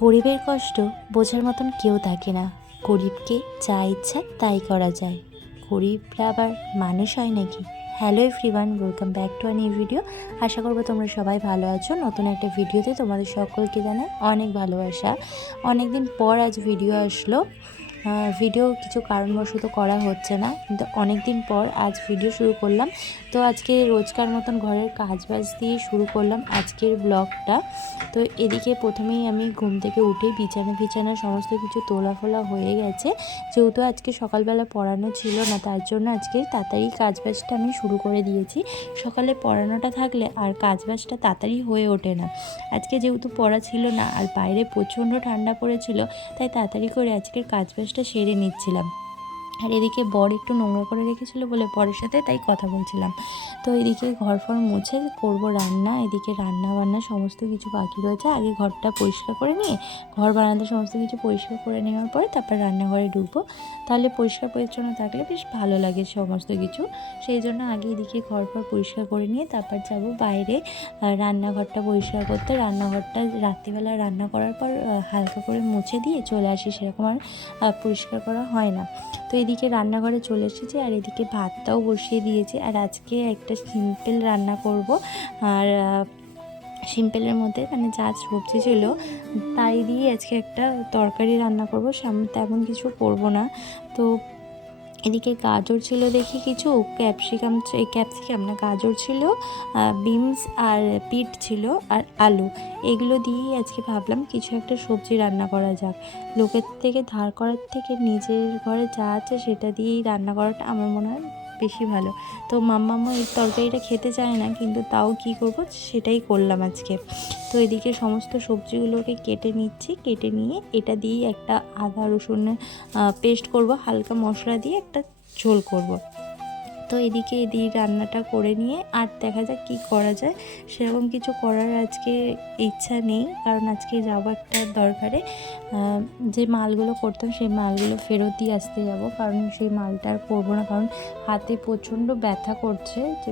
গরিবের কষ্ট বোঝার মতন কেউ থাকে না। গরিবকে যা ইচ্ছা তাই করা যায়। গরিবরা আবার মানুষ হয় নাকি? Hello everyone welcome back to new video আশা করব তোমরা সবাই ভালো আছো। নতুন একটা ভিডিওতে তোমাদের সকলকে জানাই অনেক ভালোবাসা। অনেক দিন পর আজ ভিডিও আসলো। ভিডিও কিছু কারণবশত করা হচ্ছে না। কিন্তু অনেক দিন পর আজ ভিডিও শুরু করলাম। তো আজকে রোজকার মতন ঘরের কাজ বাজ দিয়ে শুরু করলাম আজকের ব্লগটা তো এদিকে প্রথমেই আমি ঘুম থেকে উঠে বিছানা বিছানা সমস্ত কিছু তোলা ফোলা হয়ে গেছে। যেহেতু আজকে সকালবেলা পড়ানো ছিল না, তার জন্য আজকে তাড়াতাড়ি কাজ বাজটা আমি শুরু করে দিয়েছি। সকালে পড়ানোটা থাকলে আর কাজ বাজটা তাড়াতাড়ি হয়ে ওঠে না। আজকে যেহেতু পড়া ছিল না, আর বাইরে প্রচণ্ড ঠান্ডা পড়েছিল, তাই তাড়াতাড়ি করে আজকের কাজ বাজটা সেরে নিচ্ছিলাম। আর এদিকে বর একটু নোংরা করে রেখেছিল বলে বরের সাথে তাই কথা বলছিলাম। তো এদিকে ঘর ফর মুছে করব রান্না, এদিকে রান্না বান্না সমস্ত কিছু বাকি রয়েছে। আগে ঘরটা পরিষ্কার করে নিয়ে, ঘর বানাতে সমস্ত কিছু পরিষ্কার করে নেওয়ার পরে তারপর রান্নাঘরে ঢুকবো। তাহলে পরিষ্কার পরিচ্ছন্ন থাকলে বেশ ভালো লাগে সমস্ত কিছু। সেই জন্য আগে এদিকে ঘর ফর পরিষ্কার করে নিয়ে তারপর যাব বাইরে রান্নাঘরটা পরিষ্কার করতে। রান্নাঘরটা রাত্রিবেলা রান্না করার পর হালকা করে মুছে দিয়ে চলে আসি। সেরকম আর পরিষ্কার করা হয় না। তো এদিকে রান্নাঘরে চলে এসেছি আর এদিকে ভাতটাও বসিয়ে দিয়েছি। আর আজকে একটা সিম্পল রান্না করব। আর সিম্পলের মধ্যে মানে যা সবজি ছিল, তাই দিয়ে আজকে একটা তরকারি রান্না করব। তেমন কিছু করব না। তো এদিকে গাজর ছিল দেখি কিছু, ক্যাপসিকাম ক্যাপসিকাম না, গাজর ছিল বিনস আর পিট ছিল আর আলু। এগুলো দিয়েই আজকে ভাবলাম কিছু একটা সবজি রান্না করা যাক। লোকের থেকে, ধার করার থেকে, নিজের ঘরে যা আছে সেটা দিয়েই রান্না করাটা আমার মনে হয় বেশি ভালো। তো মাম্মামা এই তরকারিটা খেতে চায় না, কিন্তু তাও কি করব? সেটাই করলাম আজকে। তো এদিকে সমস্ত সবজিগুলোকে কেটে নিচ্ছি। কেটে নিয়ে এটা দিয়ে একটা আদা রসুনের পেস্ট করব। হালকা মশলা দিয়ে একটা ঝোল করব। তো এদিকে এদিকে রান্নাটা করে নিয়ে আর দেখা যাক কী করা যায়। সেরকম কিছু করার আজকে ইচ্ছা নেই, কারণ আজকে যাব একটা দরকারে। যে মালগুলো করতাম সেই মালগুলো ফেরত দিয়ে আসতে যাব, কারণ সেই মালটা আর করব না, কারণ হাতে প্রচণ্ড ব্যথা করছে। যে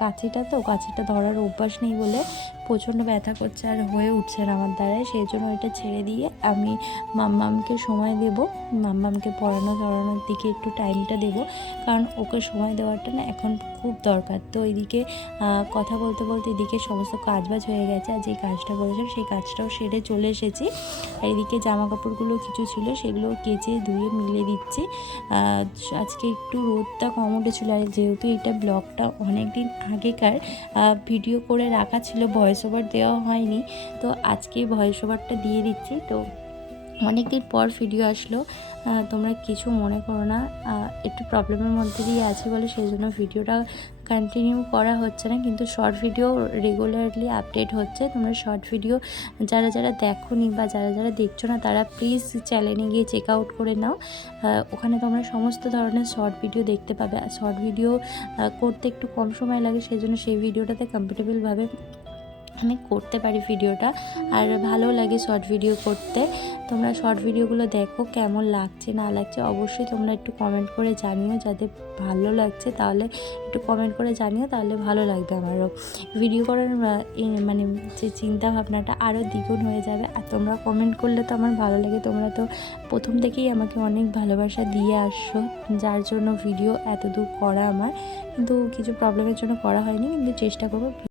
কাঁচিটা তো কাঁচিটা ধরার অভ্যাস নেই বলে প্রচণ্ড ব্যথা করছে আর হয়ে উঠছে না আমার দ্বারাই সেই জন্য এটা ছেড়ে দিয়ে আমি মাম্মামকে সময় দেব, মাম্মামকে পড়ানো ধরানোর দিকে একটু টাইমটা দেব, কারণ ওকে সময় দেওয়াটা না এখন খুব দরকার। তো এদিকে কথা বলতে বলতে এদিকে সমস্ত কাজবাজ হয়ে গেছে আর যে কাজটা করেছিলাম সেই কাজটাও সেরে চলে এসেছি। আর এদিকে জামা কাপড়গুলো কিছু ছিল সেগুলো কেচে ধুয়ে মিলে দিচ্ছি। আজকে একটু রোদটা কম উঠেছিল আর যেহেতু এটা ব্লগটা অনেক দিন আগেকার ভিডিও করে রাখা ছিল, ভয়েস ওভার দেওয়া হয়নি। তো আজকে ভয়েস ওভারটা দিয়ে দিচ্ছি। তো অনেক দিন পর ভিডিও আসলো। তোমরা কিছু মনে করো না। একটু প্রবলেমের মধ্যে দিয়ে আছি বলে সেই জন্য ভিডিওটা কন্টিনিউ করা হচ্ছে না। কিন্তু শর্ট ভিডিও রেগুলারলি আপডেট হচ্ছে। তোমরা শর্ট ভিডিও যারা যারা দেখো দেখোনি বা যারা যারা দেখছ না, তারা প্লিজ চ্যানেলে গিয়ে চেক আউট করে নাও। ওখানে তোমরা সমস্ত ধরনের শর্ট ভিডিও দেখতে পাবে। শর্ট ভিডিও করতে একটু কম সময় লাগে সেই জন্য সেই ভিডিওটাতে কমফোর্টেবলভাবে আমি করতে পারি ভিডিওটা। আর ভালো লাগে শর্ট ভিডিও করতে। তোমরা শর্ট ভিডিওগুলো দেখো কেমন লাগছে, না লাগছে অবশ্যই তোমরা একটু কমেন্ট করে জানিও। যাতে ভালো লাগছে তাহলে একটু কমেন্ট করে জানিও, তাহলে ভালো লাগবে আমারও। ভিডিও করার মানে যে চিন্তা ভাবনাটা আরও দ্বিগুণ হয়ে যাবে। আর তোমরা কমেন্ট করলে তো আমার ভালো লাগে। তোমরা তো প্রথম থেকেই আমাকে অনেক ভালোবাসা দিয়ে আসছো। যার জন্য ভিডিও এত দূর করা আমার। কিন্তু কিছু প্রবলেমের জন্য করা হয়নি। কিন্তু চেষ্টা করব